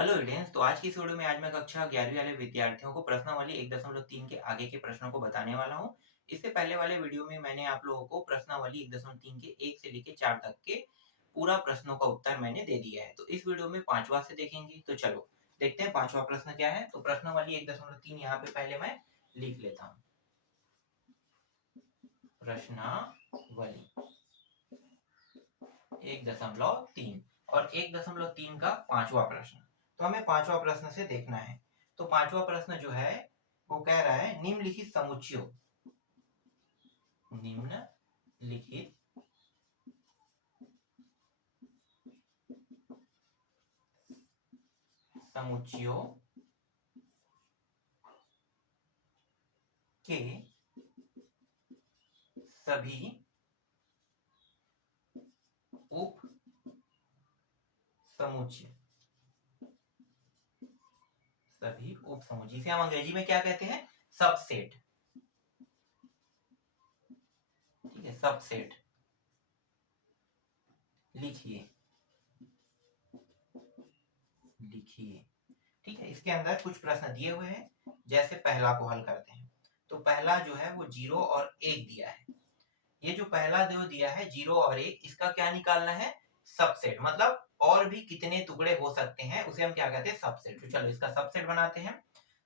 Hello students, तो आज की इस वीडियो में आज मैं कक्षा 11वीं वाले विद्यार्थियों को प्रश्नावली 1.3 के आगे के प्रश्नों को बताने वाला हूं। इससे पहले वाले वीडियो में मैंने आप लोगों को प्रश्नावली 1.3 के 1 से लेकर 4 तक के पूरा प्रश्नों का उत्तर मैंने दे दिया है। तो इस वीडियो में पांचवा से देखेंगे। तो चलो देखते हैं पांचवा प्रश्न क्या है। तो प्रश्नावली 1.3 यहाँ पे पहले मैं लिख लेता हूँ। प्रश्नावली 1.3 और 1.3 का पांचवा प्रश्न। तो हमें पांचवा प्रश्न से देखना है। तो पांचवा प्रश्न जो है वो कह रहा है निम्नलिखित समुच्चयों निम्नलिखित समुच्चयों के सभी उप समुच्चय जिसे हम अंग्रेजी में क्या कहते हैं, सबसेट। ठीक है, सबसेट लिखिए लिखिए। ठीक है, इसके अंदर कुछ प्रश्न दिए हुए हैं। जैसे पहला को हल करते हैं। तो पहला जो है वो 0 और 1 दिया है। ये जो पहला जो दिया है 0 और 1, इसका क्या निकालना है, सबसेट। मतलब और भी कितने टुकड़े हो सकते हैं उसे हम क्या कहते हैं, सबसेट। तो चलो इसका सबसेट बनाते हैं।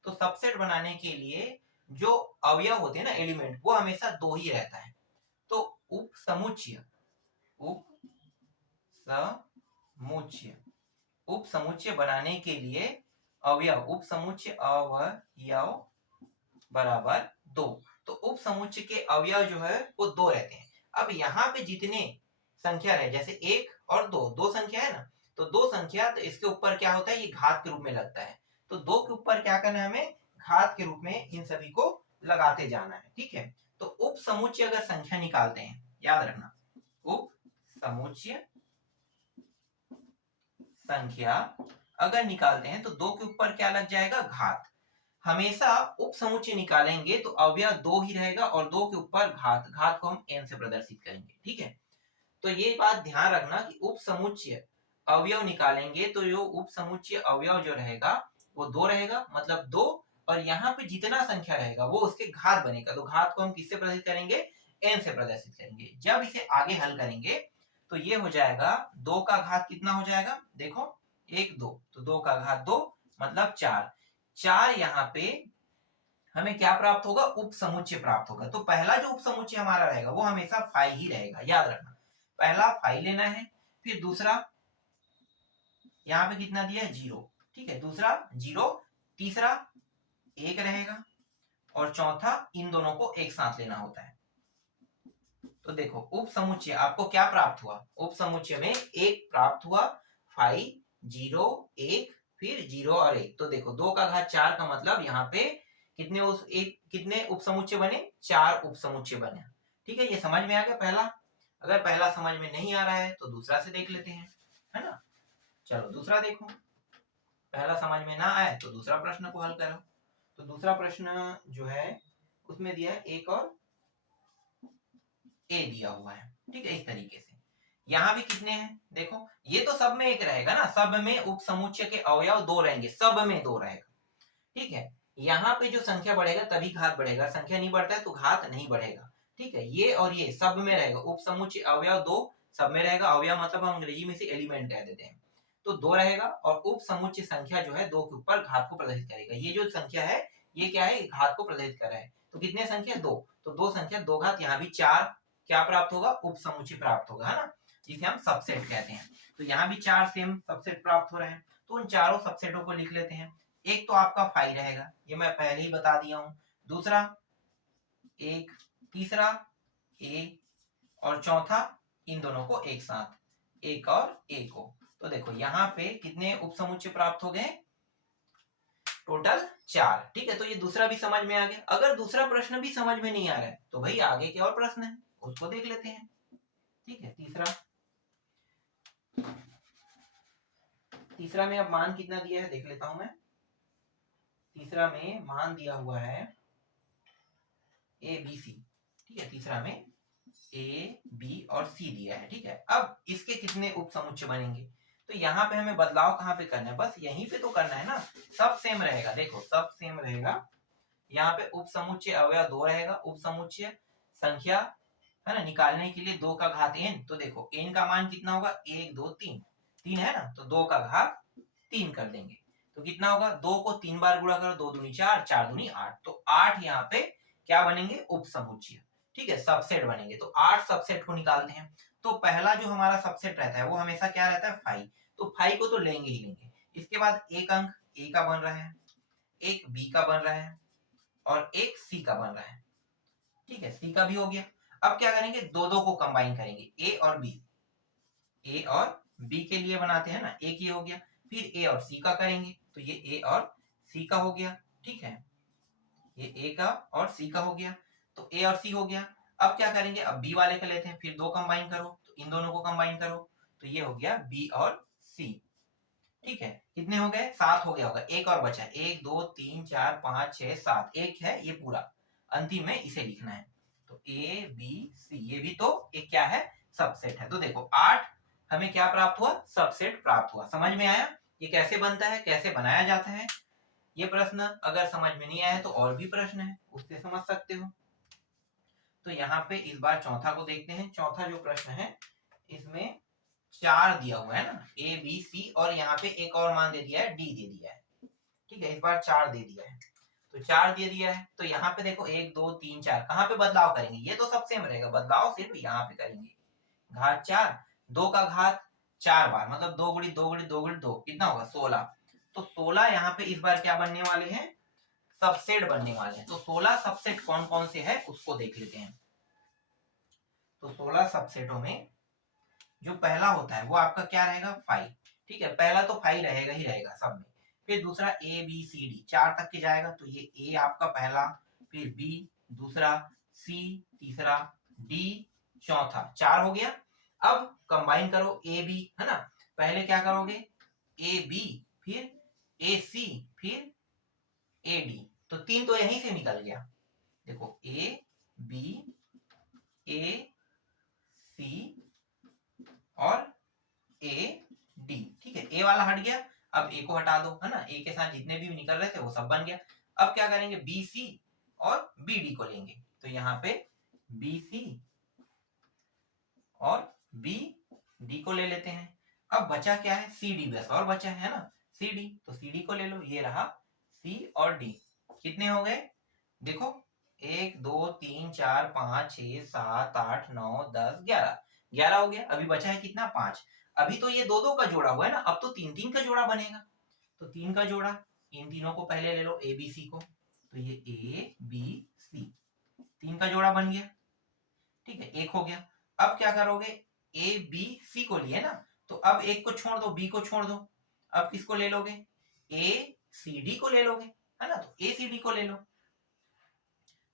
तो सबसेट बनाने के लिए जो अवयव होते हैं ना, एलिमेंट, वो हमेशा दो ही रहता है। तो उप समुच्चय उप समुच्चय बनाने के लिए अवयव, उप समुच्चय अवयव बराबर 2। तो उप समुच्चय के अवयव जो है वो 2 रहते हैं। अब यहाँ पे जितने संख्या रहे, जैसे 1 और 2, दो संख्या है ना, तो दो संख्या, तो इसके ऊपर क्या होता है, ये घात के रूप में लगता है। तो 2 के ऊपर क्या करना है, हमें घात के रूप में इन सभी को लगाते जाना है। ठीक है, तो उप समुच्चय अगर संख्या निकालते हैं, याद रखना, उप समुच्चय संख्या अगर निकालते हैं तो 2 के ऊपर क्या लग जाएगा, घात। हमेशा उप समुच्चय निकालेंगे तो अवयव 2 ही रहेगा और 2 के ऊपर घात, घात को हम n से प्रदर्शित करेंगे। ठीक है, तो ये बात ध्यान रखना कि उप समुच्चय अवयव निकालेंगे तो जो उप समुच्चय अवयव जो रहेगा वो 2 रहेगा, मतलब 2, और यहाँ पे जितना संख्या रहेगा वो उसके घात बनेगा। तो घात को हम किससे प्रदर्शित करेंगे, n से प्रदर्शित करेंगे। जब इसे आगे हल करेंगे तो ये हो जाएगा 2 का घात कितना हो जाएगा, देखो 1 2, तो 2 का घात 2 मतलब 4। 4 यहाँ पे हमें क्या प्राप्त होगा, उप समुच्चय प्राप्त होगा। तो पहला जो उप समुच्चय हमारा रहेगा वो हमेशा 5 ही रहेगा, याद रखना। पहला 5 लेना है, फिर दूसरा यहाँ पे कितना दिया है, 0। ठीक है, दूसरा 0, तीसरा 1 रहेगा, और चौथा इन दोनों को एक साथ लेना होता है। तो देखो उप समुच्चय आपको क्या प्राप्त हुआ, उप समुच्चय में 1 प्राप्त हुआ, 5 0 1, फिर 0 और 1। तो देखो 2 का घात 4 का मतलब यहाँ पे कितने उप समुच्चय बने, 4 उप समुच्चय बने। ठीक है, ये समझ में आ गया पहला। अगर पहला समझ में नहीं आ रहा है तो दूसरा से देख लेते हैं, है ना। चलो दूसरा देखो, पहला समझ में ना आए तो दूसरा प्रश्न को हल करो। तो दूसरा प्रश्न जो है उसमें दिया है 1 और ए दिया हुआ है। ठीक है, इस तरीके से यहाँ भी कितने हैं, देखो ये तो सब में एक रहेगा ना, सब में उप समुच्चय के अवयव 2 रहेंगे, सब में 2 रहेगा। ठीक है, यहाँ पे जो संख्या बढ़ेगा तभी घात बढ़ेगा, संख्या नहीं बढ़ता है तो घात नहीं बढ़ेगा। ठीक है, ये और ये सब में रहेगा, उप समुच्चय अवयव 2 सब में रहेगा। अवयव मतलब हम अंग्रेजी में से एलिमेंट कह देते हैं। तो 2 रहेगा, और उप समुच्चय संख्या जो है 2 के ऊपर घात को प्रदर्शित करेगा। ये जो संख्या है ये क्या है, घात को प्रदर्शित कर रहा है। तो कितने संख्या, 2, तो 2 संख्या 2 घात, यहाँ भी 4 क्या प्राप्त होगा, उप समुच्चय प्राप्त होगा, है ना, जिसे हम सबसेट कहते हैं। तो यहाँ भी 4 सेम सबसेट प्राप्त हो रहे हैं। तो उन चारों सबसेटों को लिख लेते हैं। एक तो आपका 5 रहेगा, ये मैं पहले ही बता दिया हूं। दूसरा 1, तीसरा ए, और चौथा इन दोनों को एक साथ, एक और ए को। तो देखो यहाँ पे कितने उप समुच्चय प्राप्त हो गए, टोटल 4। ठीक है, तो ये दूसरा भी समझ में आ गया। अगर दूसरा प्रश्न भी समझ में नहीं आ रहा है तो भाई आगे के और प्रश्न है उसको देख लेते हैं। ठीक है, तीसरा में अब मान कितना दिया है देख लेता हूं मैं। तीसरा में मान दिया हुआ है ए बी सी। ठीक है, तीसरा में ए बी और सी दिया है। ठीक है, अब इसके कितने उप समुच्चय बनेंगे, तो यहाँ पे हमें बदलाव कहाँ पे करना है, बस यहीं पे तो करना है ना, सब सेम रहेगा। देखो सब सेम रहेगा, यहाँ पे उप समुच्चय अवयव 2 रहेगा, उप समुच्चय संख्या है ना निकालने के लिए 2 का घात n, तो देखो n का मान कितना होगा, 1 2 3, 3 है ना, तो 2 का घात 3 कर देंगे, तो कितना होगा, 2 को 3 बार गुणा करो, 2 दूनी 4, 4 दूनी 8, तो 8 यहाँ पे क्या बनेंगे, उप समुच्चय। ठीक है, सबसेट बनेंगे, तो 8 सबसेट को निकालते हैं। तो पहला जो हमारा सबसेट रहता है वो हमेशा क्या रहता है, 5, तो 5 को तो लेंगे ही लेंगे। इसके बाद एक अंक a का बन रहा है, एक b का बन रहा है और एक c का बन रहा है। ठीक है, c का भी हो गया। अब क्या करेंगे, दो दो को कंबाइन करेंगे, a और b, a और b के लिए बनाते हैं ना, एक ये हो गया, फिर a और c का करेंगे, तो ये a और c का हो गया। ठीक है, ये a का और c का हो गया, तो a और c हो गया। अब क्या करेंगे, अब b वाले का लेते हैं, फिर दो कंबाइन करो, तो इन दोनों को कंबाइन करो, तो ये हो गया b और c। ठीक है, कितने हो गए, 7 हो गया होगा, एक और बचा, 1 2 3 4 5 6 7, एक है ये पूरा, अंतिम में इसे लिखना है, तो a b c, ये भी तो एक क्या है, सबसेट है। तो देखो 8 हमें क्या प्राप्त हुआ, सबसेट प्राप्त हुआ। समझ में आया ये कैसे बनता है, कैसे बनाया जाता है ये प्रश्न? अगर समझ में नहीं आया तो और भी प्रश्न है, उससे समझ सकते हो। तो यहाँ पे इस बार चौथा को देखते हैं। चौथा जो प्रश्न है इसमें 4 दिया हुआ है ना, ए बी सी, और यहाँ पे एक और मान दे दिया है, डी दे दिया है। ठीक है, इस बार 4 दे दिया है, तो 4 दे दिया है, तो यहाँ पे देखो 1 2 3 4, कहाँ पे बदलाव करेंगे, ये तो सब सेम रहेगा, बदलाव सिर्फ यहाँ पे करेंगे। घात 4, 2 का घात 4 बार, मतलब 2 गुणित 2 गुणित 2 गुणित 2, कितना होगा, 16। तो 16 यहाँ पे इस बार क्या बनने वाले हैं, सबसेट बनने वाले हैं। तो 16 सबसेट कौन कौन से है उसको देख लेते हैं। तो 16 सबसेटों में जो पहला होता है वो आपका क्या रहेगा, 5। ठीक है, पहला तो 5 रहेगा ही रहेगा सब में। फिर दूसरा ए बी सी डी 4 तक के जाएगा, तो ये ए आपका पहला, फिर बी दूसरा, सी तीसरा, डी चौथा, 4 हो गया। अब कंबाइन करो ए बी, है ना, पहले क्या करोगे, ए बी, फिर ए सी, फिर ए डी, तो 3 तो यहीं से निकल गया। देखो ए बी ए सी और ए डी। ठीक है, ए वाला हट गया, अब ए को हटा दो, है ना, ए के साथ जितने भी निकल रहे थे वो सब बन गया। अब क्या करेंगे, बी सी और बी डी को लेंगे, तो यहाँ पे बी सी और बी डी को ले लेते हैं। अब बचा क्या है, सी डी बस और बचा है ना, सी डी, तो सी डी को ले लो, ये रहा सी और डी। कितने हो गए, देखो 1 2 3 4 5 6 7 8 9 10 11, 11 हो गया। अभी बचा है कितना, 5। अभी तो ये दो दो का जोड़ा हुआ है ना, अब तो 3 3 का जोड़ा बनेगा, तो 3 का जोड़ा, इन तीनों को पहले ले लो, ए बी सी को, तो ये ए बी सी, 3 का जोड़ा बन गया। ठीक है, एक हो गया। अब क्या करोगे, ए बी सी को लिए ना, तो अब एक को छोड़ दो, बी को छोड़ दो, अब किसको ले लोगे, ए सी डी को ले लोगे, है ना, तो ए सी डी को ले लो,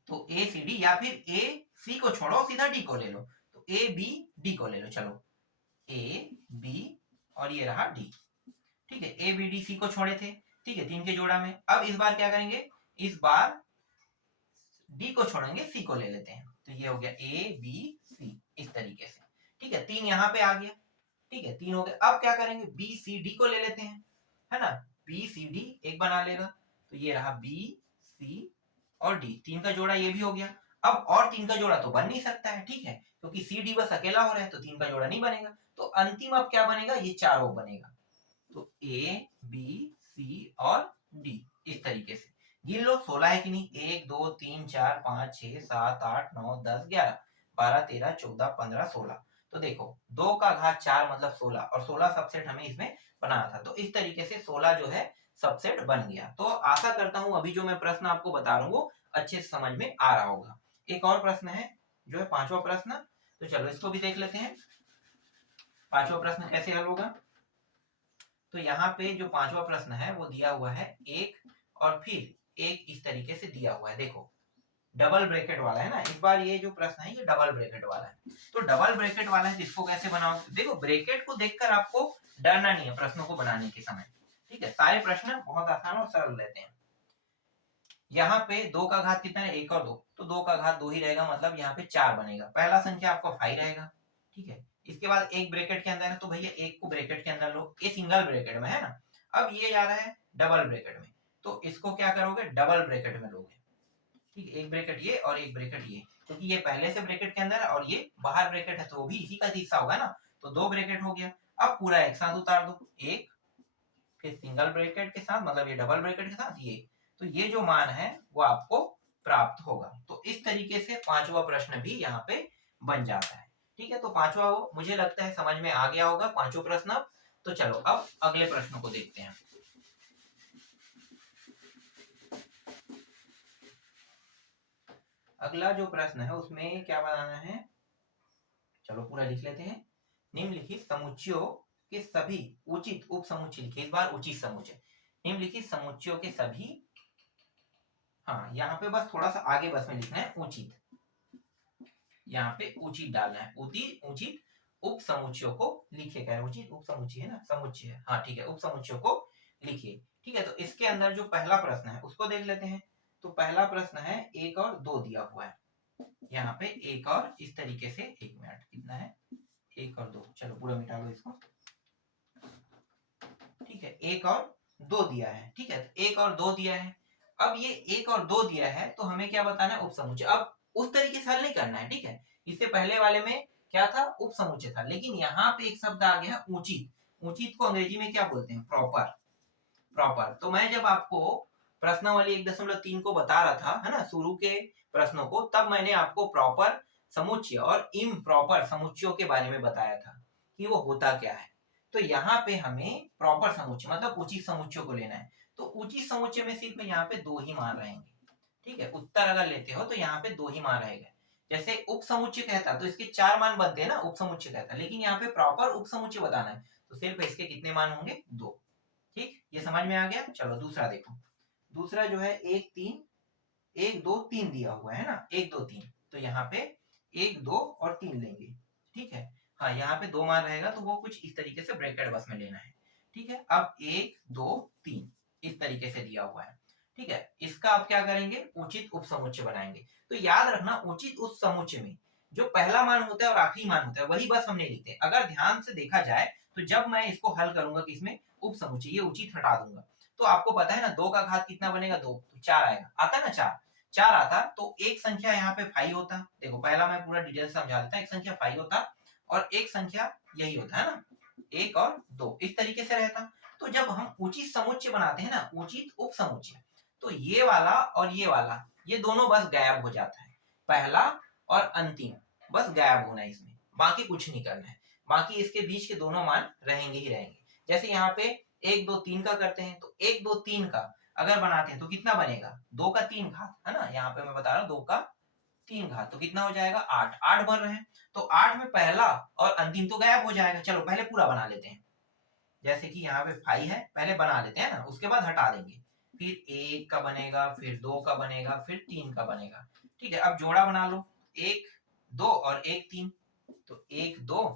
तो ए सी डी, या फिर ए सी को छोड़ो सीधा डी को ले लो, तो ए बी डी को ले लो, चलो ए बी और ये रहा डी। ठीक है, ए बी डी सी को छोड़े थे, ठीक है, 3 के जोड़ा में। अब इस बार क्या करेंगे, इस बार डी को छोड़ेंगे, सी को ले लेते हैं, तो ये हो गया ए बी सी, इस तरीके से। ठीक है, 3 यहाँ पे आ गया। ठीक है, 3 हो गए। अब क्या करेंगे, बी सी डी को ले लेते हैं, है ना, बी सी डी एक बना लेगा, तो ये रहा बी सी और डी, 3 का जोड़ा ये भी हो गया। अब और 3 का जोड़ा तो बन नहीं सकता है, ठीक है, क्योंकि सी डी बस अकेला हो रहा है, तो 3 का जोड़ा नहीं बनेगा, तो अंतिम अब क्या बनेगा, ये चारों बनेगा, तो ए बी सी और डी, इस तरीके से गिन लो। 16 है कि नहीं, 1 2 3 4 5 6 7 8 9 10 11 12 13 14 15 16, तो देखो 2 का घात 4 मतलब 16, और 16 सबसेट हमें इसमें बनाना था, तो इस तरीके से 16 जो है सबसेट बन गया। तो आशा करता हूं अभी जो मैं प्रश्न आपको बता रहा हूँ वो अच्छे से समझ में आ रहा होगा। एक और प्रश्न है जो है 5वां प्रश्न, तो चलो इसको भी देख लेते हैं। 5वां प्रश्न कैसे हल होगा, तो यहाँ पे जो 5वां प्रश्न है वो दिया हुआ है एक और फिर एक, इस तरीके से दिया हुआ है, देखो डबल ब्रैकेट वाला है ना। इस बार ये जो प्रश्न है ये डबल ब्रैकेट वाला है, तो डबल ब्रैकेट वाला है तो इसको कैसे बनाओगे, देखो ब्रैकेट को देखकर आपको डरना नहीं है प्रश्नों को बनाने के समय। ठीक है, सारे प्रश्न बहुत आसान और सरल रहते हैं। यहाँ पे 2 का घात कितना है, 1 और 2, तो 2 का घात 2 ही रहेगा, मतलब यहाँ पे 4 बनेगा। पहला संख्या आपका 5 रहेगा, ठीक है, इसके बाद एक ब्रैकेट के अंदर है तो भैया एक को ब्रैकेट के अंदर लो, ये सिंगल ब्रैकेट में है ना। अब ये जा रहा है डबल ब्रैकेट में, तो इसको क्या करोगे डबल ब्रैकेट में लोगे, ठीक है। एक ब्रैकेट ये और एक ब्रैकेट ये, क्योंकि ये पहले से ब्रैकेट के अंदर है और ये बाहर ब्रैकेट है, तो वो भी इसी का हिस्सा होगा ना, तो दो ब्रैकेट हो गया। अब पूरा एक साथ उतार दो, एक फिर सिंगल ब्रैकेट के साथ, मतलब ये डबल ब्रैकेट के साथ ये, तो ये जो मान है वो आपको प्राप्त होगा। तो इस तरीके से पांचवा प्रश्न भी यहाँ पे बन जाता है, ठीक है। तो पांचवा वो मुझे लगता है समझ में आ गया होगा, पांचों प्रश्न। तो चलो अब अगले प्रश्न को देखते हैं। अगला जो प्रश्न है उसमें क्या बनाना है, चलो पूरा लिख लेते हैं। निम्नलिखित समुच्चयों के सभी उचित उप समुच्चय लिखे, इस बार उचित समुच्चय। निम्नलिखित समुच्चयों के सभी, हाँ यहाँ पे बस थोड़ा सा आगे बस में लिखना है उचित, यहाँ पे उचित डालना है, उचित उप समुच्चयों को लिखिए। कह रहे उचित उप समुच्चय है ना, समुच्चय है, हाँ ठीक है, उप समुच्चयों को लिखिए, ठीक है। तो इसके अंदर जो पहला प्रश्न है उसको देख लेते हैं। तो पहला प्रश्न है 1 और 2 दिया हुआ है, यहाँ पे 1 और इस तरीके से, 1 मिनट कितना है 1 और 2, चलो पूरा मिटा लो इसको, ठीक है। 1 और 2 दिया है, ठीक है, 1 और 2 दिया है। अब ये 1 और 2 दिया है तो हमें क्या बताना है, उप समुच्चय। अब उस तरीके से हल नहीं करना है, ठीक है। इससे पहले वाले में क्या था, उप समुच्चय था, लेकिन यहाँ पे एक शब्द आ गया उचित। उचित को अंग्रेजी में क्या बोलते हैं, प्रॉपर। प्रॉपर, तो मैं जब आपको प्रश्नावली 1.3 को बता रहा था, है ना, शुरू के प्रश्नों को, तब मैंने आपको प्रॉपर समुच्चय और इम्प्रॉपर समुच्चयों के बारे में बताया था कि वो होता क्या है। तो यहाँ पे हमें प्रॉपर समुच्चय मतलब उचित समुच्चय को लेना है। तो उचित समुच्चय में सिर्फ यहाँ पे 2 ही मान रहेंगे, ठीक है। उत्तर अगर लेते हो तो यहाँ पे 2 ही मान रहेगा। जैसे उप समुच्चय कहता तो इसके 4 मान बनते हैं ना, उप समुच्चय कहता, लेकिन यहाँ पे प्रॉपर उप समुच्चय बताना है तो सिर्फ इसके कितने मान होंगे, 2, ठीक। ये समझ में आ गया। चलो दूसरा देखो, दूसरा जो है 1 3 1 2 3 दिया हुआ है ना, 1 2 3, तो यहाँ पे 1 2 और 3 लेंगे, ठीक है। हाँ यहाँ पे 2 मान रहेगा तो वो कुछ इस तरीके से ब्रैकेट बस में लेना है, ठीक है। अब 1 2 3 इस तरीके से दिया हुआ है, ठीक है। इसका आप क्या करेंगे, उचित उप समुच्चय बनाएंगे। तो याद रखना उचित उप समुच्चय में जो पहला मान होता है और आखिरी मान होता है वही बस हम नहीं लिखते। अगर ध्यान से देखा जाए तो जब मैं इसको हल करूंगा कि इसमें उप समुच्चय, ये उचित हटा दूंगा, तो आपको पता है ना 2 का घात कितना बनेगा, 2, तो 4 आएगा, आता है ना 4 आता, तो एक संख्या यहाँ पे 5 होता। देखो पहला मैं पूरा डिटेल समझा देता, एक संख्या 5 होता और एक संख्या यही होता है ना, 1 और 2 इस तरीके से रहता। तो जब हम उचित समुच्चय बनाते हैं ना, उचित उप समुच्चय, तो ये वाला और ये वाला ये दोनों बस गायब हो जाता है, पहला और अंतिम बस गायब होना है इसमें, बाकी कुछ नहीं करना है। बाकी इसके बीच के दोनों मान रहेंगे ही रहेंगे। जैसे यहाँ पे 1 2 3 का करते हैं, तो 1 2 3 का अगर बनाते हैं तो कितना बनेगा, 2 का 3 घात, है ना, यहाँ पे मैं बता रहा हूँ 2 का 3 घात, तो कितना हो जाएगा 8, 8 बन रहे हैं। तो 8 में पहला और अंतिम तो गायब हो जाएगा। चलो पहले पूरा बना लेते हैं। जैसे कि यहाँ पे 5 है, पहले बना लेते हैं ना, उसके बाद हटा देंगे, फिर 1 का बनेगा, फिर 2 का बनेगा, फिर 3 का बनेगा, ठीक है। अब जोड़ा बना लो, 1 2 और 1 3, तो 1 2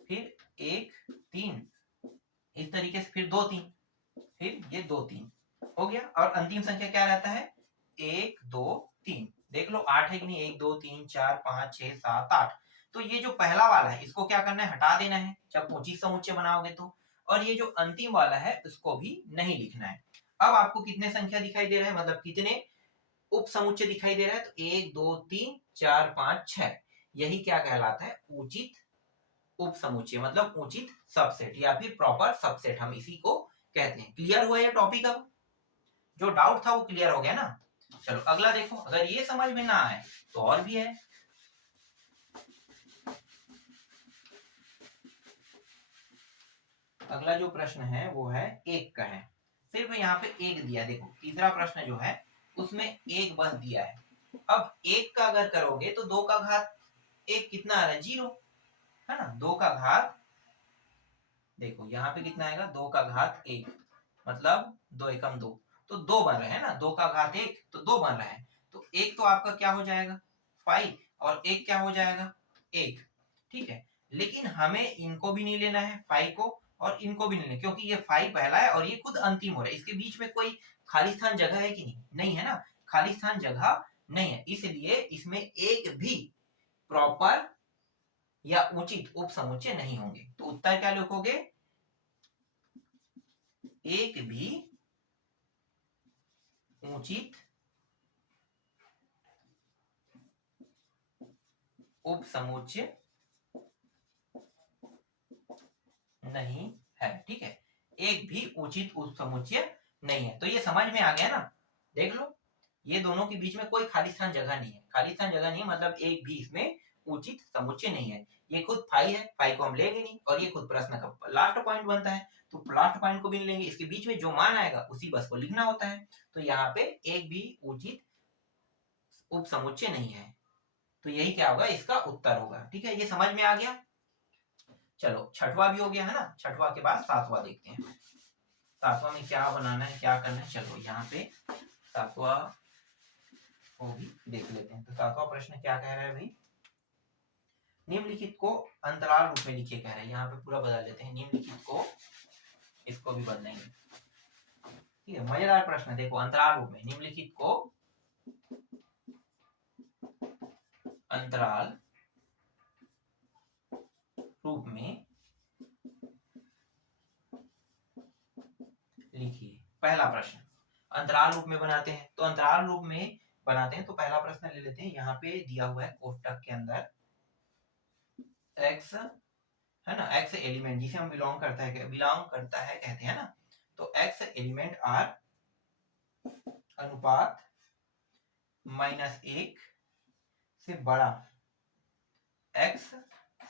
फिर 1 3 इस तरीके से, फिर 2 3, फिर ये 2 3 हो गया। और अंतिम संख्या क्या रहता है, 1 2 3, देख लो 8 है कि नहीं, 1 2 3 4 5 6 7 8। तो ये जो पहला वाला है इसको क्या करना है, हटा देना है जब उचित समुच्चय बनाओगे तो। और ये जो अंतिम वाला है उसको भी नहीं लिखना है। अब आपको कितने संख्या दिखाई दे रहा है, मतलब कितने उप समुच्चय दिखाई दे रहा है, तो 1 2 3 4 5 6, यही क्या कहलाता है, उचित उप समुच्चय, मतलब उचित सबसेट या फिर प्रॉपर सबसेट, हम इसी को कहते हैं। क्लियर हुआ ये टॉपिक, अब जो डाउट था वो क्लियर हो गया ना। चलो अगला देखो, अगर ये समझ में ना आए तो और भी है। अगला जो प्रश्न है वो है 1 का है, सिर्फ यहाँ पे 1 दिया। देखो तीसरा प्रश्न जो है उसमें 1 बस दिया है। अब 1 का अगर करोगे तो 2 का घात 1 कितना आ रहा है, 0, है ना। 2 का घात, देखो यहाँ पे कितना आएगा, 2 का घात 1, मतलब 2 एकम 2, तो 2 बन रहे हैं ना, 2 का घात 1 तो 2 बन रहा है। तो 1 तो आपका क्या हो जाएगा 5 और 1 क्या हो जाएगा 1, ठीक है। लेकिन हमें इनको भी नहीं लेना है 5 को और इनको भी नहीं लेना, क्योंकि ये 5 पहला है और ये खुद अंतिम हो रहा है, इसके बीच में कोई खाली स्थान जगह है कि नहीं, नहीं है ना, खाली स्थान जगह नहीं है, इसलिए इसमें एक भी प्रॉपर या उचित उप समुच्चय नहीं होंगे। तो उत्तर क्या लिखोगे? एक भी उचित उप समुच्चय नहीं है। ठीक है, एक भी उचित उप समुच्चय नहीं है। तो ये समझ में आ गया ना? देख लो, ये दोनों के बीच में कोई खाली स्थान जगह नहीं है। खाली स्थान जगह नहीं मतलब एक भी इसमें उचित समुच्चय नहीं है। ये खुद फाई है, फाई को हम लेंगे नहीं, और ये खुद प्रश्न का लास्ट पॉइंट बनता है, तो लास्ट पॉइंट को भी नहीं लेंगे। इसके बीच में जो मान आएगा उसी बस को लिखना होता है। तो यहाँ पे एक भी उचित उप समुच्चय नहीं है। तो यही क्या होगा? इसका उत्तर होगा। ठीक है, ये समझ में आ गया। चलो, छठवा भी हो गया है ना। छठवा के बाद सातवां देखते हैं। सातवां में क्या बनाना है, क्या करना है। चलो यहाँ पे सातवां को भी देख लेते हैं। तो सातवां प्रश्न क्या कह रहा है भाई? निम्नलिखित को अंतराल रूप में लिखिए कह रहा है। यहाँ पे पूरा बदल देते हैं। निम्नलिखित को, इसको भी बदलेंगे। ठीक है, मजेदार प्रश्न। देखो, अंतराल रूप में निम्नलिखित को अंतराल रूप में लिखिए। पहला प्रश्न अंतराल रूप में बनाते हैं। तो अंतराल रूप में बनाते हैं तो पहला प्रश्न ले लेते हैं। यहाँ पे दिया हुआ है कोष्टक के अंदर x है ना, x एलिमेंट जिसे हम बिलोंग करता है कहते हैं ना। तो x एलिमेंट r अनुपात -1 से बड़ा, x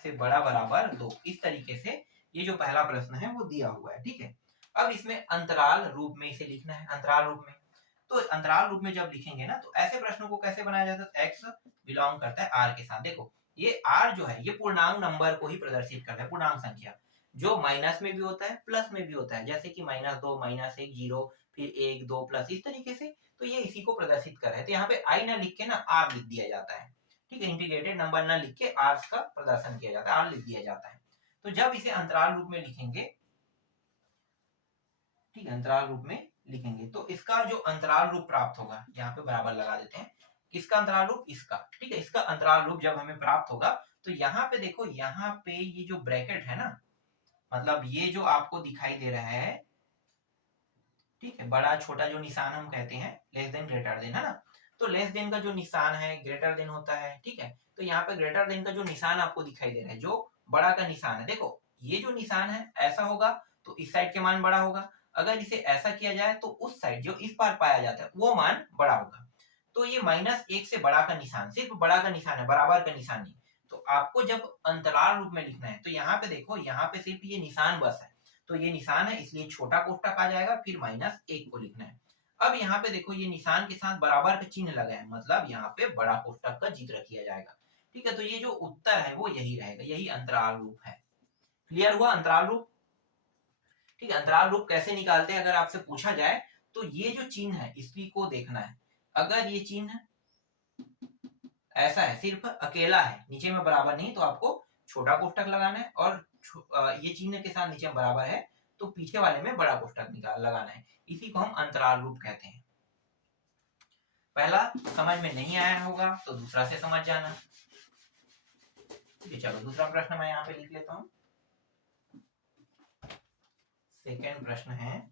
से बड़ा बराबर 2। इस तरीके से ये जो पहला प्रश्न है वो दिया हुआ है। ठीक है, अब इसमें अंतराल रूप में इसे लिखना है। अंतराल रूप में, तो अंतराल रूप में जब लिखेंगे ना तो ऐसे प्रश्नों को कैसे बनाया जाता है? x बिलोंग करता है r के साथ। देखो, ये r जो है ये पूर्णांक नंबर को ही प्रदर्शित करता है, पूर्णांक संख्या, जो माइनस में भी होता है प्लस में भी होता है। जैसे कि -2, -1, 0, फिर 1, 2 प्लस, इस तरीके से। तो ये इसी को प्रदर्शित कर रहे हैं। तो यहाँ पे i ना लिख के ना r लिख दिया जाता है। ठीक है, इंटीग्रेटेड नंबर ना लिख के r का प्रदर्शन किया जाता है, r लिख दिया जाता है। तो जब इसे अंतराल रूप में लिखेंगे, ठीक है, अंतराल रूप में लिखेंगे तो इसका जो अंतराल रूप प्राप्त होगा, यहाँ पे बराबर लगा देते हैं। किसका अंतराल रूप? इसका। ठीक है, इसका अंतराल रूप जब हमें प्राप्त होगा तो यहाँ पे देखो, यहाँ पे ये जो ब्रैकेट है ना, मतलब ये जो आपको दिखाई दे रहा है, ठीक है, बड़ा छोटा जो निशान हम कहते हैं, लेस देन ग्रेटर देन, है ना। तो लेस देन का जो निशान है ग्रेटर देन होता है। ठीक है, तो यहाँ पे ग्रेटर देन का जो निशान आपको दिखाई दे रहा है, जो बड़ा का निशान है, देखो ये जो निशान है ऐसा होगा तो इस साइड के मान बड़ा होगा। अगर इसे ऐसा किया जाए तो उस साइड जो इस पार पाया जाता है वो मान बड़ा होगा। तो ये -1 से बड़ा का निशान सिर्फ बड़ा का निशान है, बराबर का निशान नहीं। तो आपको जब अंतराल रूप में लिखना है तो यहाँ पे देखो, यहाँ पे सिर्फ ये निशान बस है। तो ये निशान है इसलिए छोटा कोष्टक आ जाएगा, फिर -1 को लिखना है। अब यहाँ पे देखो, ये निशान के साथ बराबर का चिन्ह लगा है, मतलब यहाँ पे बड़ा कोष्टक का जिक्र किया जाएगा। ठीक है, तो ये जो उत्तर है वो यही रहेगा, यही अंतराल रूप है। क्लियर हुआ अंतराल रूप? ठीक है, अंतराल रूप कैसे निकालते हैं अगर आपसे पूछा जाए तो ये जो चिन्ह है इसी को देखना है। अगर ये चिन्ह ऐसा है, सिर्फ अकेला है, नीचे में बराबर नहीं, तो आपको छोटा कोष्टक लगाना है, और ये चिन्ह के साथ नीचे में बराबर है तो पीछे वाले में बड़ा कोष्टक लगाना है। इसी को हम अंतराल रूप कहते हैं। पहला समझ में नहीं आया होगा तो दूसरा से समझ जाना। चलो, दूसरा प्रश्न मैं यहाँ पे लिख लेता हूँ। सेकेंड प्रश्न है,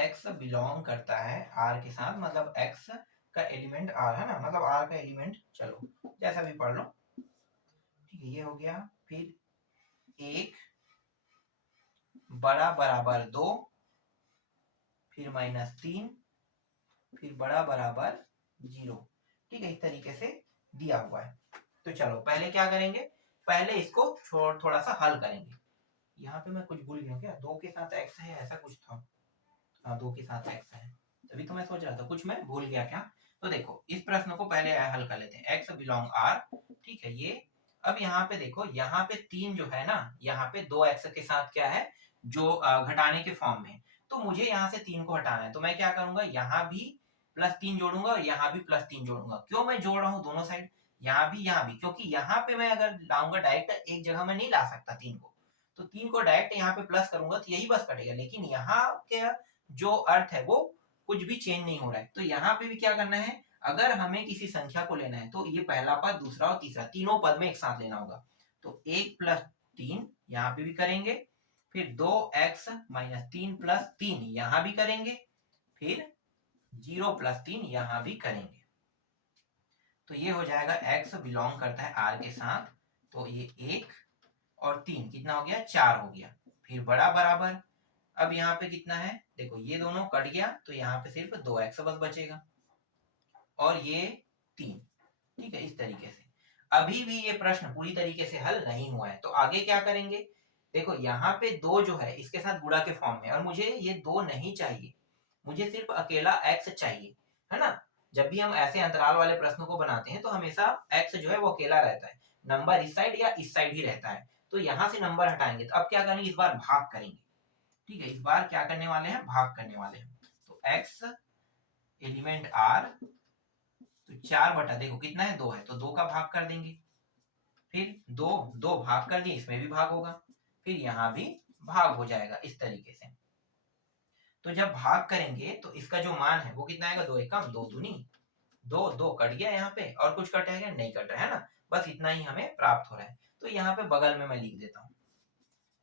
x बिलोंग करता है r के साथ, मतलब x का एलिमेंट r है ना, मतलब r का एलिमेंट, चलो जैसा भी पढ़ लो। ठीक है, ये हो गया। फिर 1 बड़ा बराबर 2, फिर -3, फिर बड़ा बराबर 0। ठीक है, इस तरीके से दिया हुआ है। तो चलो पहले क्या करेंगे, पहले इसको थोड़ा सा हल करेंगे। यहाँ पे मैं कुछ भूल गया क्या? 2 के साथ x है, ऐसा कुछ था। हाँ, 2 के साथ x है, तभी तो मैं सोच रहा था कुछ मैं भूल गया क्या। तो देखो, इस प्रश्न को पहले हल कर लेते हैं। x बिलोंग r, ठीक है, ये। अब यहाँ पे देखो, यहाँ पे 3 जो है ना, यहाँ पे 2x के साथ क्या है, जो घटाने के फॉर्म में। तो मुझे यहाँ से 3 को हटाना है, तो मैं क्या करूंगा, यहाँ भी +3 जोड़ूंगा और यहाँ भी +3 जोड़ूंगा। क्यों मैं जोड़ रहा हूँ दोनों साइड, यहाँ भी, क्योंकि यहाँ पे मैं अगर लाऊंगा डायरेक्ट एक जगह में नहीं ला सकता 3 को, तो 3 को डायरेक्ट यहाँ पे प्लस करूंगा तो यही बस कटेगा। लेकिन यहाँ के जो अर्थ है वो कुछ भी चेंज नहीं हो रहा है। तो यहाँ पे भी क्या करना है, अगर हमें किसी संख्या को लेना है तो ये पहला पद, दूसरा और तीसरा, तीनों पद में एक साथ लेना होगा। तो 1 प्लस 3 यहाँ पे भी करेंगे, फिर 2x माइनस 3 प्लस 3 यहाँ भी करेंगे, फिर 0 प्लस 3 यहाँ भी करेंगे। तो ये हो जाएगा x बिलोंग करता है r के साथ, तो ये 1 और 3 कितना हो गया, 4 हो गया। फिर बड़ा बराबर, अब यहाँ पे कितना है, देखो ये दोनों कट गया तो यहाँ पे सिर्फ 2x बस बचेगा और ये 3। ठीक है, इस तरीके से। अभी भी ये प्रश्न पूरी तरीके से हल नहीं हुआ है, तो आगे क्या करेंगे, देखो यहाँ पे 2 जो है इसके साथ गुणा के फॉर्म में, और मुझे ये 2 नहीं चाहिए, मुझे सिर्फ अकेला x चाहिए, है ना। जब भी हम ऐसे अंतराल वाले प्रश्नों को बनाते हैं तो हमेशा x जो है वो अकेला रहता है, नंबर इस साइड या इस साइड ही रहता है। तो यहाँ से नंबर हटाएंगे, तो अब क्या करेंगे, इस बार भाग करेंगे। ठीक है, इस बार क्या करने वाले हैं, भाग करने वाले हैं। तो x एलिमेंट r, तो 4 बटा देखो कितना है, 2 है, तो 2 का भाग कर देंगे। फिर 2 भाग कर दिए, इसमें भी भाग होगा, फिर यहाँ भी भाग हो जाएगा इस तरीके से। तो जब भाग करेंगे तो इसका जो मान है वो कितना आएगा, 2 एकम 2 दूनी 2, 2 कट गया यहाँ पे, और कुछ कट है क्या, नहीं कट रहा है ना, बस इतना ही हमें प्राप्त हो रहा है। तो यहाँ पे बगल में मैं लिख देता हूँ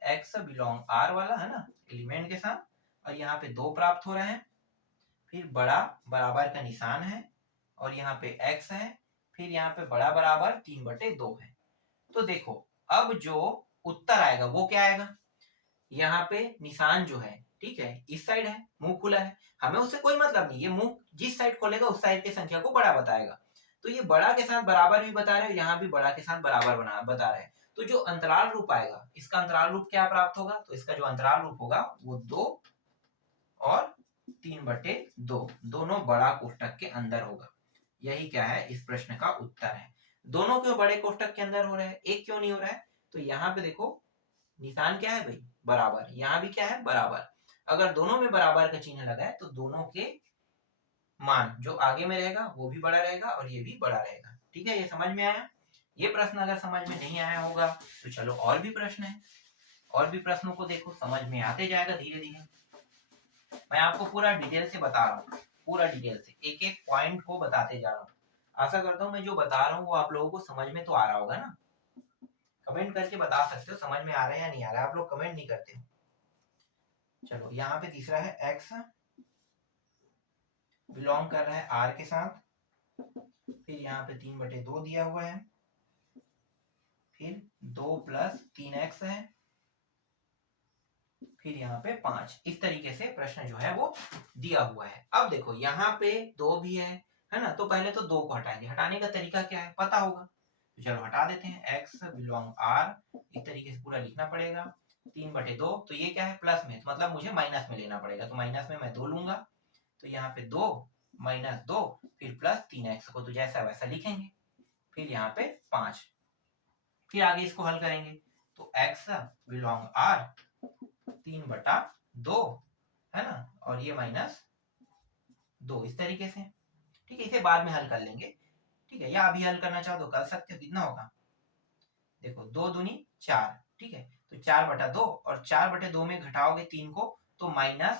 x बिलोंग r वाला, है ना, एलिमेंट के साथ, और यहाँ पे 2 प्राप्त हो रहे हैं, फिर बड़ा बराबर का निशान है, और यहाँ पे x है, फिर यहाँ पे बड़ा बराबर 3/2 है। तो देखो अब जो उत्तर आएगा वो क्या आएगा, यहाँ पे निशान जो है, ठीक है, इस साइड है, मुंह खुला है, हमें उससे कोई मतलब नहीं, ये मुंह जिस साइड खोलेगा उस साइड की संख्या को बड़ा बताएगा। तो ये बड़ा के साथ बराबर भी बता रहे हैं, यहाँ भी बड़ा के साथ बराबर बता रहे हैं। तो जो अंतराल रूप आएगा, इसका अंतराल रूप क्या प्राप्त होगा, तो इसका जो अंतराल रूप होगा वो 2 और 3/2 दोनों बड़ा कोष्टक के अंदर होगा। यही क्या है, इस प्रश्न का उत्तर है। दोनों क्यों बड़े कोष्टक के अंदर हो रहे हैं, एक क्यों नहीं हो रहा है, तो यहाँ पे देखो निशान क्या है भाई, बराबर, यहाँ भी क्या है, बराबर। अगर दोनों में बराबर का चिन्ह लगा है तो दोनों के मान जो आगे में रहेगा वो भी बड़ा रहेगा और ये भी बड़ा रहेगा। ठीक है, ये समझ में आया। ये प्रश्न अगर समझ में नहीं आया होगा तो चलो और भी प्रश्न है, और भी प्रश्नों को देखो, समझ में आते जाएगा धीरे धीरे। मैं आपको पूरा डिटेल से बता रहा हूँ, पूरा डिटेल से एक एक पॉइंट को बताते जा रहा हूँ। आशा करता हूँ मैं जो बता रहा हूँ वो आप लोगों को समझ में तो आ रहा होगा ना। कमेंट करके बता सकते हो समझ में आ रहा है या नहीं आ रहा है, आप लोग कमेंट नहीं करते। चलो यहाँ पे तीसरा है x बिलोंग कर रहा है r के साथ, फिर यहाँ पे 3/2 दिया हुआ है, फिर 2 प्लस 3x है, फिर यहाँ पे 5। इस तरीके से प्रश्न जो है वो दिया हुआ है। अब देखो यहाँ पे 2 भी है ना, तो पहले तो 2 को हटाएंगे, हटाने का तरीका क्या है पता होगा, तो चलो हटा देते हैं। x बिलोंग r, इस तरीके से पूरा लिखना पड़ेगा। 3/2, तो ये क्या है, प्लस में, तो मतलब मुझे माइनस में लेना पड़ेगा, तो माइनस में मैं 2 लूंगा, तो यहाँ पे 2 माइनस 2 फिर प्लस 3x को तो जैसा वैसा लिखेंगे, फिर यहाँ पे 5, फिर आगे इसको हल करेंगे, तो x बिलोंग r 3/2 है ना, और ये -2 इस तरीके से। ठीक है, इसे बाद में हल कर लेंगे, ठीक है, या अभी हल करना चाहो तो कर सकते हो। कितना होगा, देखो 2 दूनी 4, ठीक है, तो 4/2, और 4/2 में घटाओगे 3 को तो -1,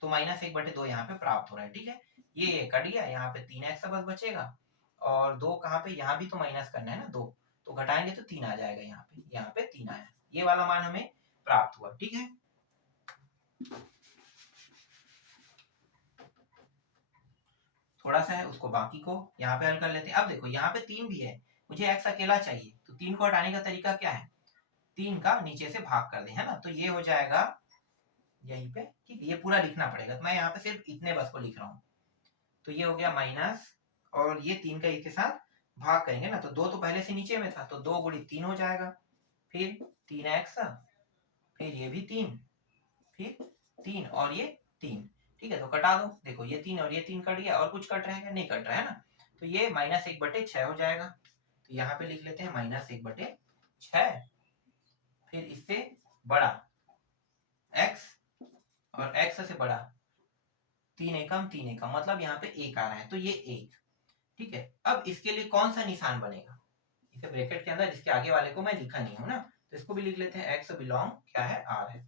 तो -1/2 यहाँ पे प्राप्त हो रहा है। ठीक है, ये कट गया, यहाँ पे 3x बस बचेगा, और 2 कहाँ पे, यहाँ भी तो माइनस करना है ना, 2 तो घटाएंगे तो 3 आ जाएगा, यहाँ पे 3 आया, ये वाला मान हमें प्राप्त हुआ। ठीक है, थोड़ा सा है उसको बाकी को यहाँ पे हल कर लेते हैं। अब देखो यहाँ पे 3 भी है, मुझे x अकेला चाहिए, तो 3 को हटाने का तरीका क्या है, 3 का नीचे से भाग कर दे, है ना, तो ये हो जाएगा यहीं पे। ठीक है, ये पूरा लिखना पड़ेगा, तो मैं यहाँ पे सिर्फ इतने बस को लिख रहा हूँ, तो ये हो गया माइनस, और ये 3 का इसके साथ भाग करेंगे ना, तो 2 तो पहले से नीचे में था, तो 2 गुणी 3 हो जाएगा, फिर 3x, फिर ये भी 3, फिर 3 और ये 3। ठीक है, तो कटा दो, देखो ये 3 और ये 3 कट गया, और कुछ कट रहा है क्या, नहीं कट रहा है ना, तो ये -1/6 हो जाएगा, तो यहाँ पे लिख लेते हैं -1/6, फिर इससे बड़ा x, और x से बड़ा 3 एकम 3 एकम, मतलब यहाँ पे 1 आ रहा है, तो ये 1। ठीक है, अब इसके लिए कौन सा निशान बनेगा, इसे ब्रैकेट के अंदर, इसके आगे वाले को मैं लिखा नहीं हूं ना, तो इसको भी लिख लेते हैं, x बिलोंग क्या है, r है,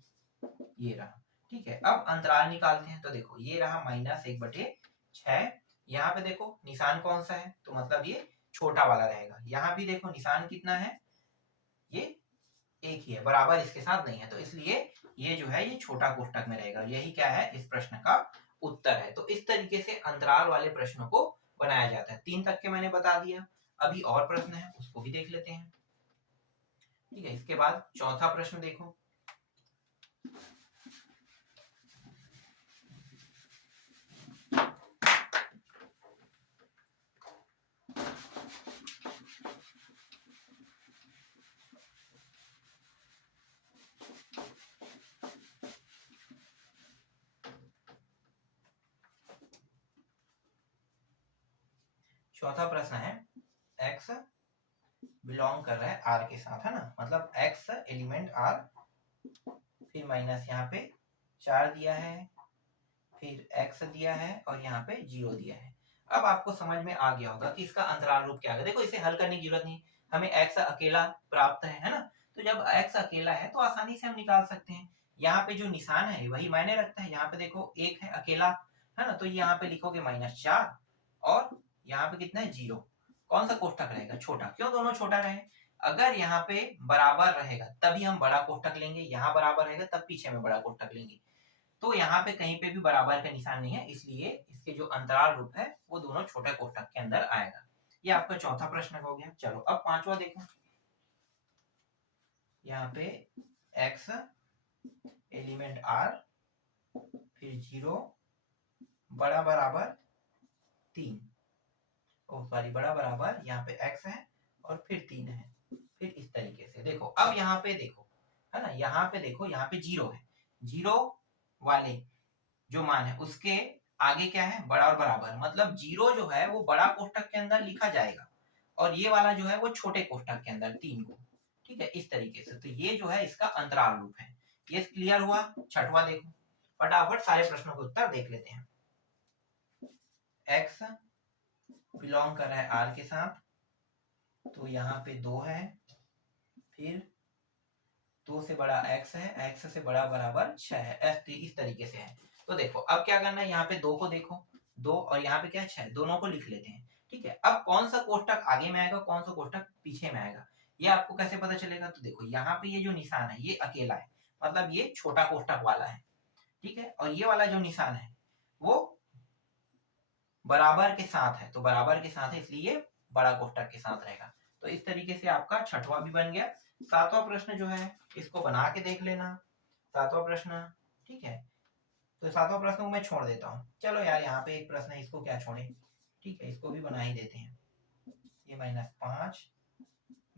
ये रहा। ठीक है, अब अंतराल निकालते हैं, तो देखो ये रहा -1/6, यहाँ पे देखो निशान कौन सा है, तो मतलब ये छोटा वाला रहेगा। यहाँ भी देखो निशान कितना है, ये एक ही है, बराबर इसके साथ नहीं है, तो इसलिए ये जो है ये छोटा कोष्टक में रहेगा। यही क्या है इस प्रश्न का उत्तर है। तो इस तरीके से अंतराल वाले प्रश्नों को बनाया जाता है। 3 तक के मैंने बता दिया। अभी और प्रश्न है, उसको भी देख लेते हैं। ठीक है, इसके बाद चौथा प्रश्न देखो। चौथा प्रश्न है x बिलोंग कर रहा है r के साथ, है ना, मतलब x एलिमेंट r, फिर माइनस यहाँ पे 4 दिया है, फिर x दिया है और यहाँ पे 0 दिया है। अब आपको समझ में आ गया होगा कि इसका अंतराल रूप क्या है। देखो इसे हल करने की जरूरत नहीं, हमें x अकेला प्राप्त है ना, तो जब x अकेला है तो आसानी से हम निकाल सकते हैं। यहाँ पे जो निशान है वही मायने रखता है। यहाँ पे देखो एक है अकेला, है ना, तो यहाँ पे लिखोगे -4 और यहाँ पे कितना है 0। कौन सा कोष्ठक रहेगा, छोटा। क्यों दोनों छोटा रहे, अगर यहाँ पे बराबर रहेगा तभी हम बड़ा कोष्ठक लेंगे, यहाँ बराबर रहेगा तब पीछे में बड़ा कोष्ठक लेंगे। तो यहाँ पे कहीं पे भी बराबर का निशान नहीं है, इसलिए इसके जो अंतराल रूप है वो दोनों छोटे कोष्ठक के अंदर आएगा। ये आपका चौथा प्रश्न हो गया। चलो अब पांचवा देखो। यहाँ पे x एलिमेंट r, फिर 0 बड़ा बराबर 3, ओ सॉरी बड़ा बराबर यहाँ पे x है और फिर 3 है, फिर इस तरीके से देखो। अब यहाँ पे देखो, है ना, यहाँ पे देखो, यहाँ पे 0 है, 0 वाले जो मान है उसके आगे क्या है, बड़ा और बराबर, मतलब 0 जो है वो बड़ा कोष्ठक के अंदर लिखा जाएगा और ये वाला जो है वो छोटे कोष्ठक के अंदर 3 को। ठीक है, इस तरीके से। तो ये जो है इसका अंतराल रूप है। ये क्लियर हुआ। छठवा देखो, फटाफट सारे प्रश्नों के उत्तर देख लेते हैं। x बिलोंग कर रहा है r के साथ, तो यहाँ पे 2 है, फिर 2 से बड़ा x है, x से बड़ा बराबर 6 है, इस तरीके से है। तो देखो अब क्या करना है, यहाँ पे 2 को देखो, 2 और यहाँ पे क्या है 6, दोनों को लिख लेते हैं। ठीक है, अब कौन सा कोष्ठक आगे में आएगा, कौन सा कोष्ठक पीछे में आएगा, ये आपको कैसे पता चलेगा। तो देखो यहाँ पे ये जो निशान है ये अकेला है, मतलब ये छोटा कोष्ठक वाला है। ठीक है, और ये वाला जो निशान है वो बराबर के साथ है, तो बराबर के साथ है इसलिए बड़ा कोष्ठक के साथ रहेगा। तो इस तरीके से आपका छठवां भी बन गया। सातवां प्रश्न जो है इसको बना के देख लेना, सातवां प्रश्न। ठीक है, तो सातवां प्रश्न को मैं छोड़ देता हूँ। चलो यार यहाँ पे एक प्रश्न है, इसको क्या छोड़े, ठीक है, इसको भी बना ही देते हैं। ये -5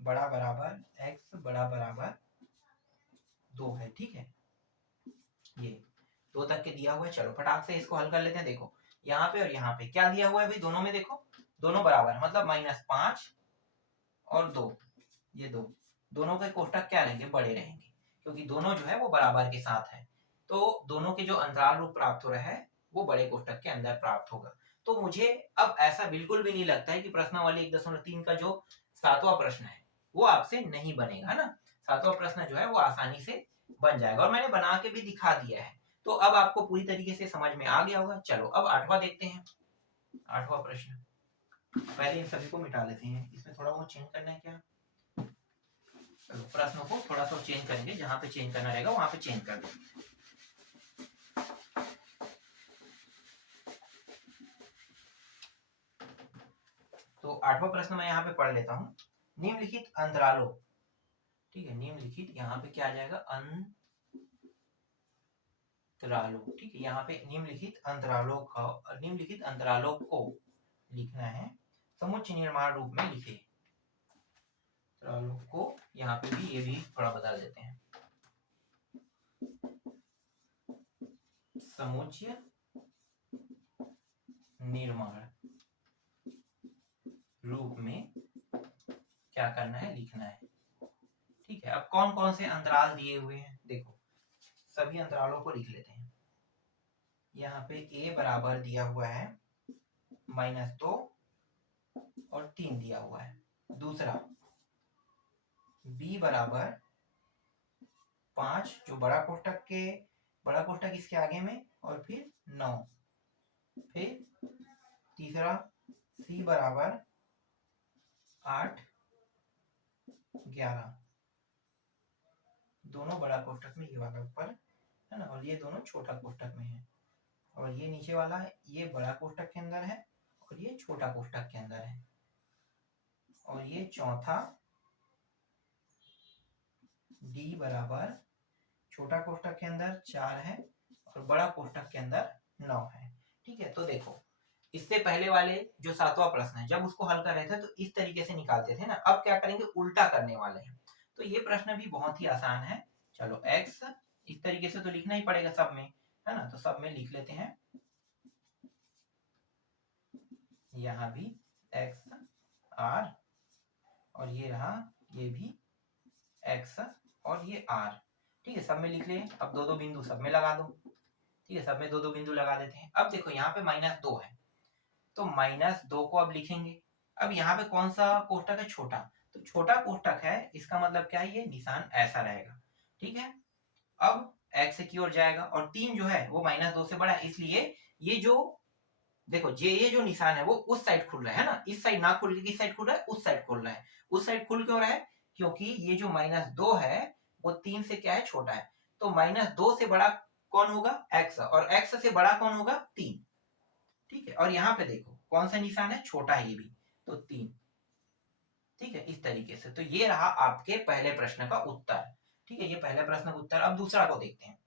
बड़ा बराबर x बड़ा बराबर 2 है। ठीक है, ये 2 तक के दिया हुआ है। चलो फटाक से इसको हल कर लेते हैं। देखो यहाँ पे और यहाँ पे क्या दिया हुआ है भाई, दोनों में देखो दोनों बराबर, मतलब -5 और 2, ये दोनों के कोष्ठक क्या रहेंगे, बड़े रहेंगे, क्योंकि दोनों जो है वो बराबर के साथ है। तो दोनों के जो अंतराल रूप प्राप्त हो रहा है वो बड़े कोष्ठक के अंदर प्राप्त होगा। तो मुझे अब ऐसा बिल्कुल भी नहीं लगता है कि प्रश्नावली 1.3 का जो सातवां प्रश्न है वो आपसे नहीं बनेगा, है ना। सातवां प्रश्न जो है वो आसानी से बन जाएगा और मैंने बना के भी दिखा दिया है। तो अब आपको पूरी तरीके से समझ में आ गया होगा। चलो अब आठवां देखते हैं। आठवां प्रश्न, पहले इन सभी को मिटा लेते हैं, इसमें थोड़ा वो चेंज करना है क्या। चलो प्रश्नों को थोड़ा सा चेंज करेंगे, जहां पे चेंज करना रहेगा वहां पे चेंज कर देंगे। तो आठवां प्रश्न मैं यहाँ पे पढ़ लेता हूँ। निम्नलिखित अंतरालों, ठीक है, निम्नलिखित यहाँ पे क्या आ जाएगा, अंतरालों। ठीक है, यहाँ पे निम्नलिखित अंतरालों को लिखना है, समुच्चय निर्माण रूप में लिखे। अंतरालों को यहाँ पे भी, ये भी थोड़ा बदल देते हैं, समुच्चय निर्माण रूप में क्या करना है, लिखना है। ठीक है, अब कौन कौन से अंतराल दिए हुए हैं, देखो सभी अंतरालों को लिख लेते हैं। यहाँ पे a बराबर दिया हुआ है -2 और 3 दिया हुआ है। दूसरा b बराबर 5, जो बड़ा कोष्ठक इसके आगे में, और फिर 9। फिर तीसरा c बराबर 8 11 दोनों बड़ा कोष्ठक में, ये वाला ऊपर है ना, और ये दोनों छोटा कोष्ठक में है, और ये नीचे वाला है ये बड़ा कोष्ठक के अंदर है और ये छोटा कोष्ठक के अंदर है, और ये चौथा d बराबर छोटा कोष्ठक के अंदर 4 है और बड़ा कोष्ठक के अंदर 9 है। ठीक है, तो देखो इससे पहले वाले जो 7वां प्रश्न है जब उसको हल कर रहे थे तो इस तरीके से निकालते थे ना, अब क्या करेंगे उल्टा करने वाले हैं। तो ये प्रश्न भी बहुत ही आसान है। चलो x इस तरीके से तो लिखना ही पड़ेगा सब में, है ना, तो सब में लिख लेते हैं, यहाँ भी x r और ये रहा ये भी x और ये r। ठीक है, सब में लिख लिए। अब दो दो बिंदु सब में लगा दो। ठीक है, सब में दो दो बिंदु लगा देते हैं। अब देखो यहाँ पे -2 है तो -2 को अब लिखेंगे। अब यहाँ पे कौन सा कोष्ठक है, छोटा, तो छोटा कोष्ठक है, इसका मतलब क्या है, ये निशान ऐसा रहेगा। ठीक है, अब x की ओर जाएगा और 3 जो है वो -2 से बड़ा है, इसलिए ये जो देखो ये जो निशान है वो उस साइड खुल रहा है ना, इस साइड ना खुल के किस साइड खुल रहा है, उस साइड खुल रहा है। उस साइड खुल क्यों रहा है, क्योंकि ये जो -2 है वो 3 से क्या है, छोटा है। तो -2 से बड़ा कौन होगा, x, और x से बड़ा कौन होगा, 3। ठीक है, और यहाँ पे देखो कौन सा निशान है, छोटा है ये भी, तो 3। ठीक है, इस तरीके से। तो ये रहा आपके पहले प्रश्न का उत्तर। ठीक है, ये पहले प्रश्न का उत्तर। अब दूसरा को देखते हैं,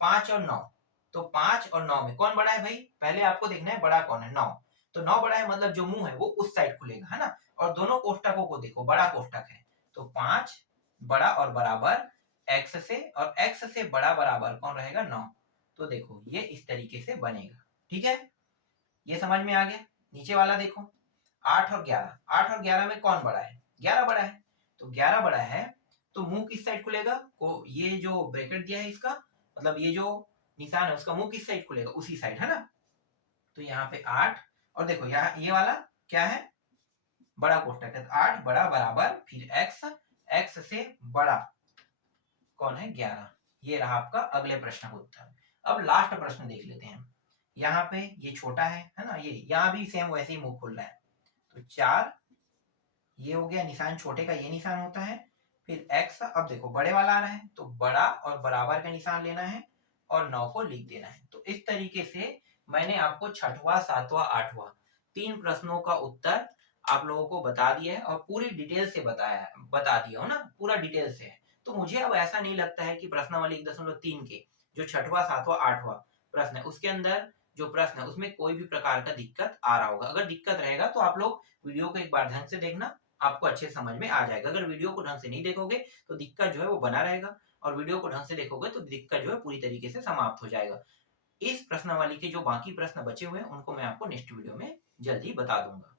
5 और 9। तो 5 और 9 में कौन बड़ा है भाई, पहले आपको देखना है बड़ा कौन है, 9। तो 9 बड़ा है, मतलब जो मुंह है वो उस साइड खुलेगा, है ना। और दोनों कोष्ठकों को देखो, बड़ा कोष्ठक है तो 5 बड़ा और बराबर x से, और x से बड़ा बराबर कौन रहेगा, 9। तो देखो ये इस तरीके से बनेगा। ठीक है, ये समझ में आ गया। नीचे वाला देखो, 8 और 11। 8 और 11 में कौन बड़ा है, 11 बड़ा है। तो 11 बड़ा है तो मुंह किस साइड खुलेगा, को ये जो ब्रैकेट दिया है इसका, मतलब ये जो निशान है उसका मुंह किस साइड खुलेगा, उसी साइड, है ना। तो यहाँ पे 8, और देखो यहाँ ये वाला क्या है, बड़ा कोष्ठक है, तो 8 बड़ा बराबर फिर x से बड़ा कौन है, 11। ये रहा आपका अगले प्रश्न का उत्तर। अब लास्ट प्रश्न देख लेते हैं। यहाँ पे ये छोटा है ना, ये यहाँ भी सेम वैसे ही मुंह खुल रहा है। तो 4 ये हो गया निशान, छोटे का ये निशान होता है। फिर x, अब देखो बड़े वाला आ रहा है तो बड़ा और बराबर का निशान लेना है और 9 को लिख देना है। तो इस तरीके से मैंने आपको 6वां 7वां 8वां 3 प्रश्नों का उत्तर आप लोगों को बता दिया है और पूरी डिटेल से बता दिया हो ना, पूरा डिटेल से है। तो मुझे अब ऐसा नहीं लगता है कि प्रश्नावली 1.3 के जो 6वां 7वां 8वां प्रश्न है उसके अंदर जो प्रश्न है उसमें कोई भी प्रकार का दिक्कत आ रहा होगा। अगर दिक्कत रहेगा तो आप लोग वीडियो को एक बार ढंग से देखना, आपको अच्छे समझ में आ जाएगा। अगर वीडियो को ढंग से नहीं देखोगे तो दिक्कत जो है वो बना रहेगा, और वीडियो को ढंग से देखोगे तो दिक्कत जो है पूरी तरीके से समाप्त हो जाएगा। इस प्रश्नावली के जो बाकी प्रश्न बचे हुए हैं उनको मैं आपको नेक्स्ट वीडियो में जल्दी बता दूंगा।